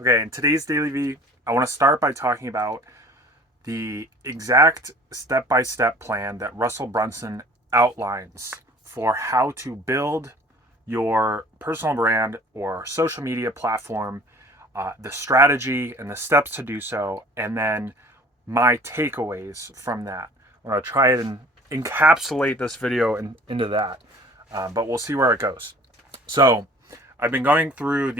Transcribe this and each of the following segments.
Okay, in today's DailyV, I want to start by talking about the exact step-by-step plan that Russell Brunson outlines for how to build your personal brand or social media platform, the strategy and the steps to do so, and then my takeaways from that. I'm going to try and encapsulate this video into that, but we'll see where it goes. So, I've been going through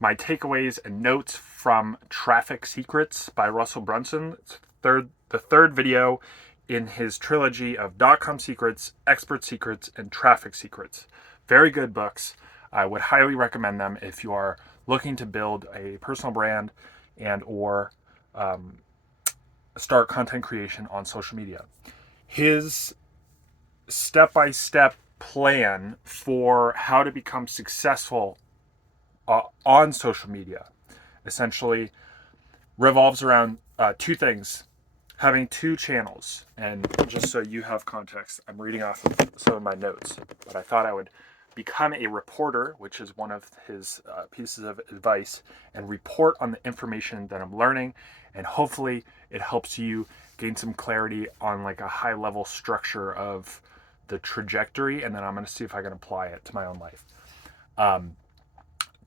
my takeaways and notes from Traffic Secrets by Russell Brunson. It's the third video in his trilogy of .com secrets, expert secrets, and traffic secrets. Very good books. I would highly recommend them if you are looking to build a personal brand and or start content creation on social media. His step-by-step plan for how to become successful on social media essentially revolves around two things: having two channels. And just so you have context, I'm reading off of some of my notes, but I thought I would become a reporter, which is one of his pieces of advice, and report on the information that I'm learning, and hopefully it helps you gain some clarity on like a high level structure of the trajectory, and then I'm going to see if I can apply it to my own life.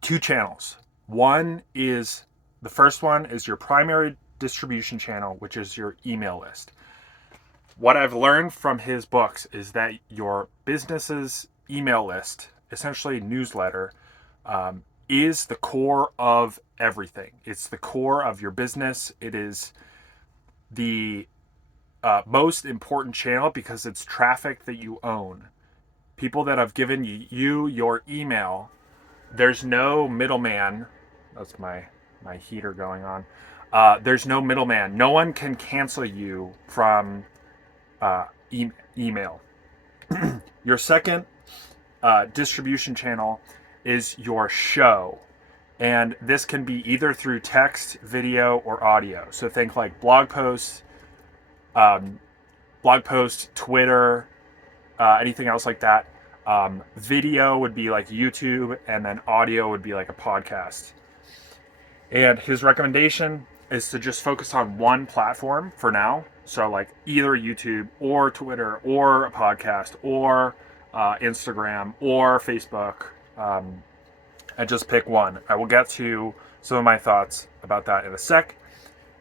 Two channels. The first one is your primary distribution channel, which is your email list. What I've learned from his books is that your business's email list, essentially newsletter, is the core of everything. It's the core of your business. It is the most important channel because it's traffic that you own. People that have given you your email, there's no middleman. That's my heater going on. There's no middleman. No one can cancel you from email. Your second distribution channel is your show. And this can be either through text, video, or audio. So think like blog posts, Twitter, anything else like that. Video would be like YouTube, and then audio would be like a podcast. And his recommendation is to just focus on one platform for now. So like either YouTube or Twitter or a podcast or Instagram or Facebook, and just pick one. I will get to some of my thoughts about that in a sec.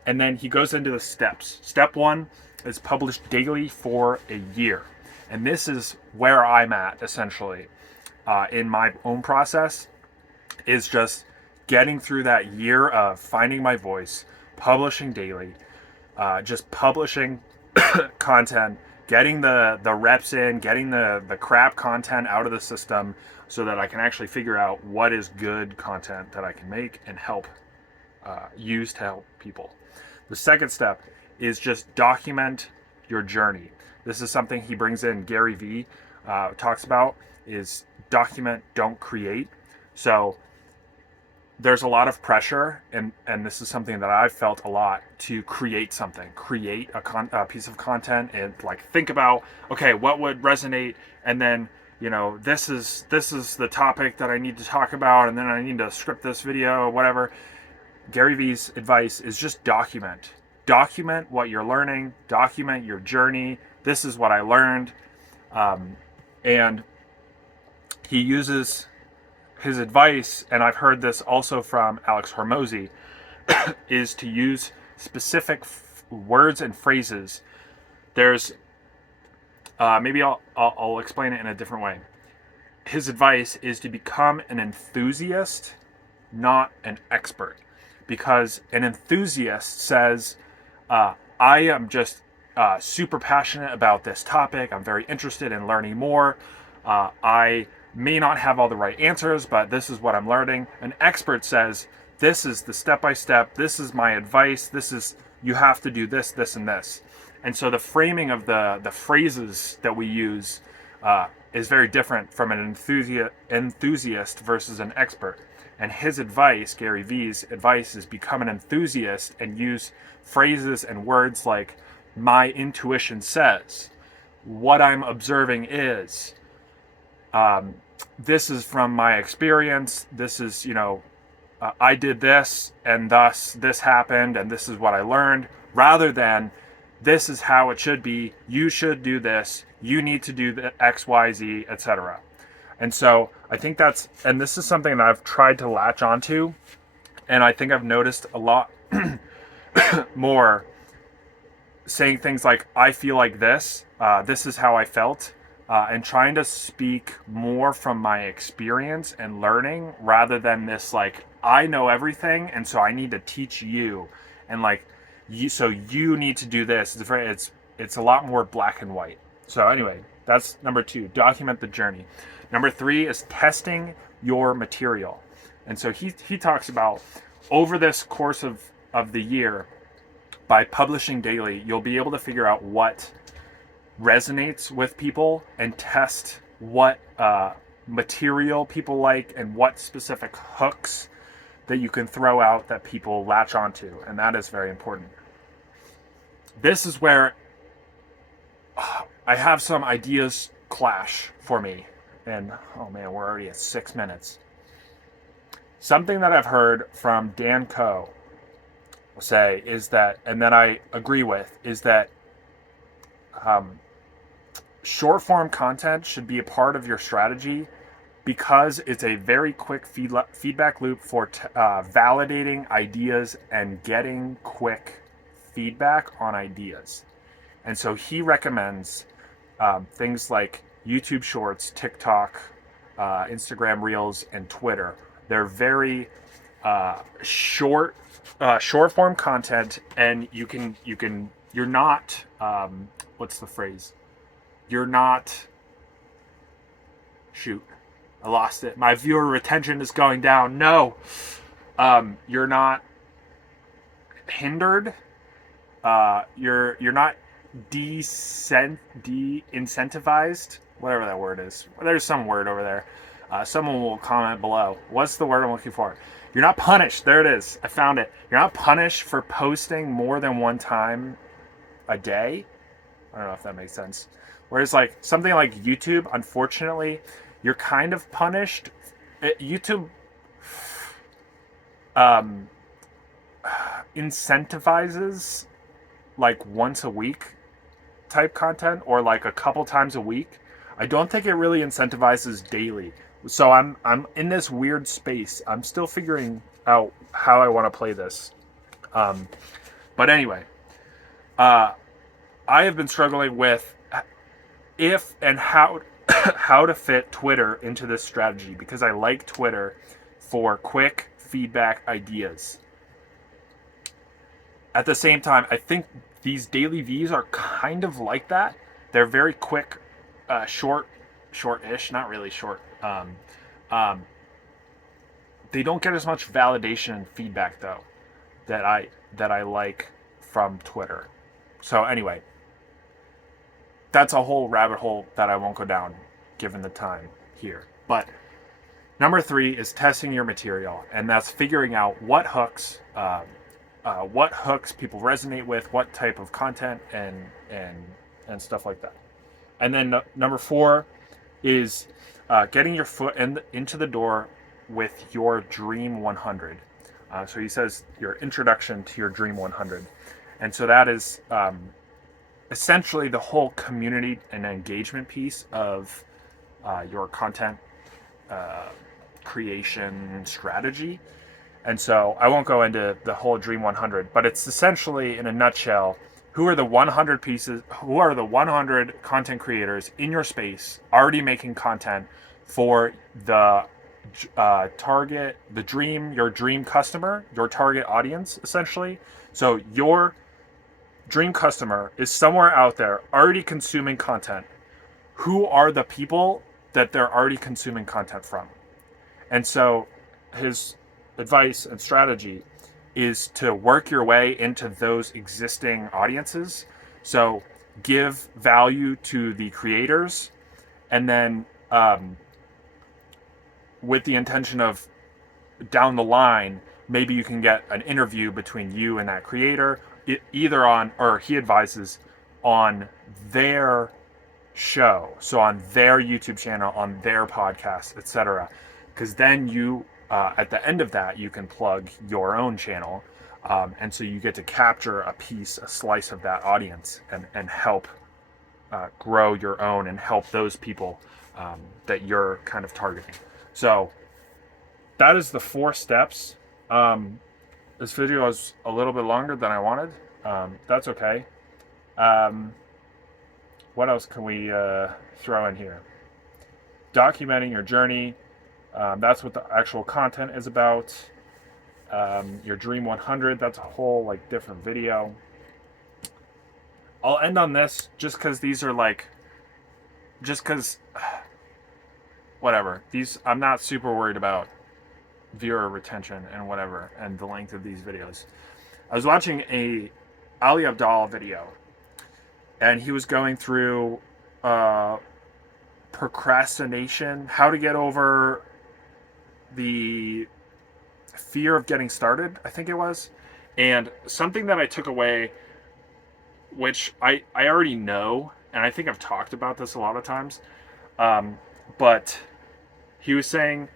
And then he goes into the steps. Step one is publish daily for a year. And this is where I'm at essentially in my own process, is just getting through that year of finding my voice, publishing daily, just publishing content, getting the reps in, getting the crap content out of the system so that I can actually figure out what is good content that I can make and use to help people. The second step is just document your journey. This is something he brings in, DailyV talks about, is document, don't create. So there's a lot of pressure, and this is something that I've felt a lot, to create something, create a piece of content, and like think about, okay, what would resonate, and then this is the topic that I need to talk about, and then I need to script this video or whatever. Gary Vee's advice is just document what you're learning, document your journey. This is what I learned, and he uses his advice, and I've heard this also from Alex Hormozy, is to use specific words and phrases. There's maybe I'll explain it in a different way. His advice is to become an enthusiast, not an expert, because an enthusiast says, I am just super passionate about this topic. I'm very interested in learning more. I may not have all the right answers, but this is what I'm learning. An expert says, this is the step-by-step, this is my advice, you have to do this, this, and this. And so the framing of the phrases that we use is very different from an enthusiast versus an expert. And his advice, Gary Vee's advice, is become an enthusiast and use phrases and words like, my intuition says, what I'm observing is, this is from my experience, this is, I did this and thus this happened and this is what I learned, rather than this is how it should be. You should do this. You need to do the X, Y, Z, etc. And so I think and this is something that I've tried to latch onto, and I think I've noticed a lot more saying things like, I feel like this, this is how I felt, and trying to speak more from my experience and learning rather than this, like, I know everything, and so I need to teach you, and like, so you need to do this. It's a lot more black and white. So anyway, that's number 2, document the journey. Number 3 is testing your material. And so he talks about, over this course of the year, by publishing daily, you'll be able to figure out what resonates with people and test what material people like and what specific hooks that you can throw out that people latch onto. And that is very important. This is where I have some ideas clash for me. And oh man, we're already at 6 minutes. Something that I've heard from Dan Coe say is that, and that I agree with, is that short form content should be a part of your strategy because it's a very quick feedback loop for validating ideas and getting quick feedback on ideas. And so he recommends things like YouTube Shorts, TikTok, Instagram Reels, and Twitter. They're very short form content, and you're not what's the phrase? You're not, shoot, I lost it. My viewer retention is going down. No, you're not hindered. You're not de-incentivized, whatever that word is. There's some word over there. Someone will comment below. What's the word I'm looking for? You're not punished. There it is. I found it. You're not punished for posting more than one time a day. I don't know if that makes sense. Whereas like something like YouTube, unfortunately, you're kind of punished. YouTube incentivizes like once a week type content, or like a couple times a week. I don't think it really incentivizes daily. So I'm in this weird space. I'm still figuring out how I want to play this. But anyway, I have been struggling with if and how to fit Twitter into this strategy, because I like Twitter for quick feedback ideas. At the same time, I think these DailyVs are kind of like that. They're very quick, short-ish, not really short. They don't get as much validation and feedback though that I like from Twitter. So anyway, that's a whole rabbit hole that I won't go down given the time here. But number 3 is testing your material, and that's figuring out what hooks people resonate with, what type of content, and stuff like that. And then number 4 is getting your foot into the door with your Dream 100. So he says your introduction to your Dream 100. And so that is essentially the whole community and engagement piece of your content creation strategy. And so I won't go into the whole Dream 100, but it's essentially, in a nutshell, who are the 100 content creators in your space already making content for the your dream customer, your target audience, essentially. So your dream customer is somewhere out there already consuming content. Who are the people that they're already consuming content from? And so his advice and strategy is to work your way into those existing audiences. So give value to the creators, and then with the intention of down the line, maybe you can get an interview between you and that creator, either on, or he advises, on their show, so on their YouTube channel, on their podcast, etc. Because then you at the end of that, you can plug your own channel. And so you get to capture a slice of that audience and help grow your own and help those people that you're kind of targeting. So that is the 4 steps. This video is a little bit longer than I wanted. That's okay. What else can we throw in here? Documenting your journey. That's what the actual content is about. Your Dream 100, that's a whole like different video. I'll end on this just because these are like, just because, whatever. I'm not super worried about viewer retention and whatever and the length of these videos. I was watching a Ali Abdaal video, and he was going through procrastination, how to get over the fear of getting started, I think it was. And something that I took away, which I already know, and I think I've talked about this a lot of times, but he was saying,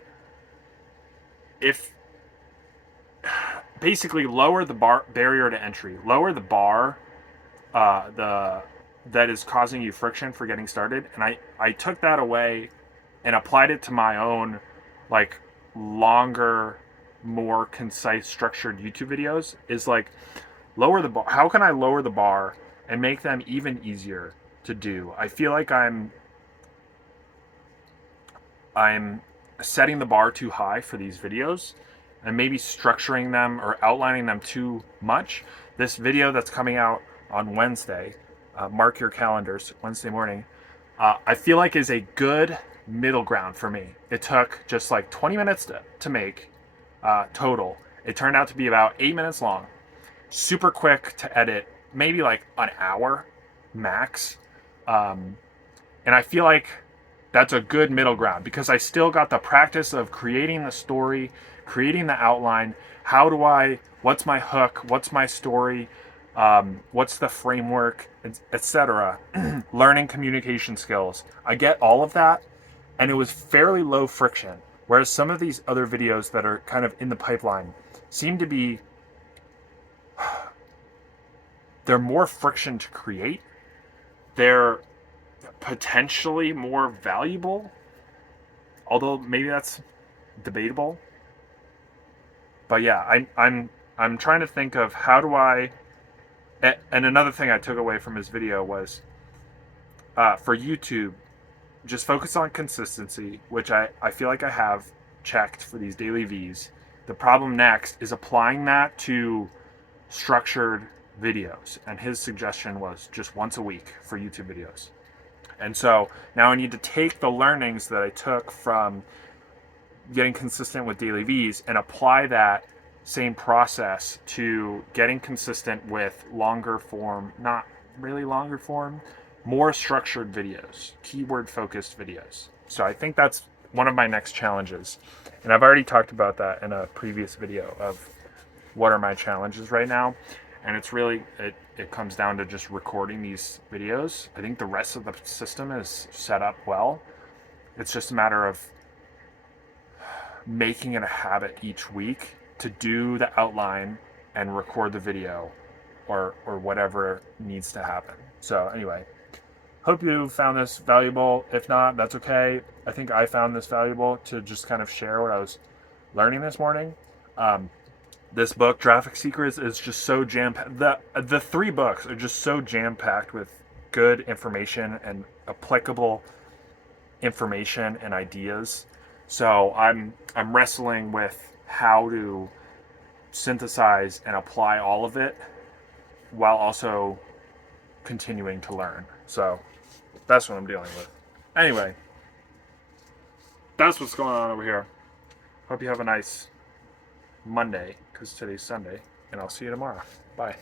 if basically lower the barrier to entry, lower the bar, that is causing you friction for getting started. And I took that away and applied it to my own like longer, more concise, structured YouTube videos. Is like, lower the bar. How can I lower the bar and make them even easier to do? I feel like I'm setting the bar too high for these videos and maybe structuring them or outlining them too much. This video that's coming out on Wednesday, mark your calendars, Wednesday morning, I feel like is a good middle ground for me. It took just like 20 minutes to make total. It turned out to be about 8 minutes long, super quick to edit, maybe like an hour max. And I feel like that's a good middle ground because I still got the practice of creating the story, creating the outline. What's my hook? What's my story? What's the framework, etc. Learning communication skills. I get all of that, and it was fairly low friction. Whereas some of these other videos that are kind of in the pipeline seem to be, they're more friction to create. They're potentially more valuable, although maybe that's debatable. But yeah, I'm trying to think of how do I. And another thing I took away from his video was, for YouTube, just focus on consistency, which I feel like I have checked for these daily V's. The problem next is applying that to structured videos. And his suggestion was just once a week for YouTube videos. And so now I need to take the learnings that I took from getting consistent with daily V's and apply that same process to getting consistent with longer form, not really longer form, more structured videos, keyword focused videos. So I think that's one of my next challenges. And I've already talked about that in a previous video of what are my challenges right now. And it's really, it comes down to just recording these videos. I think the rest of the system is set up well. It's just a matter of making it a habit each week to do the outline and record the video or whatever needs to happen. So anyway, hope you found this valuable. If not, that's okay. I think I found this valuable to just kind of share what I was learning this morning. This book, Traffic Secrets, is just so jam-packed. The 3 books are just so jam-packed with good information and applicable information and ideas. So I'm wrestling with how to synthesize and apply all of it while also continuing to learn. So that's what I'm dealing with. Anyway, that's what's going on over here. Hope you have a nice Monday, because today's Sunday, and I'll see you tomorrow. Bye.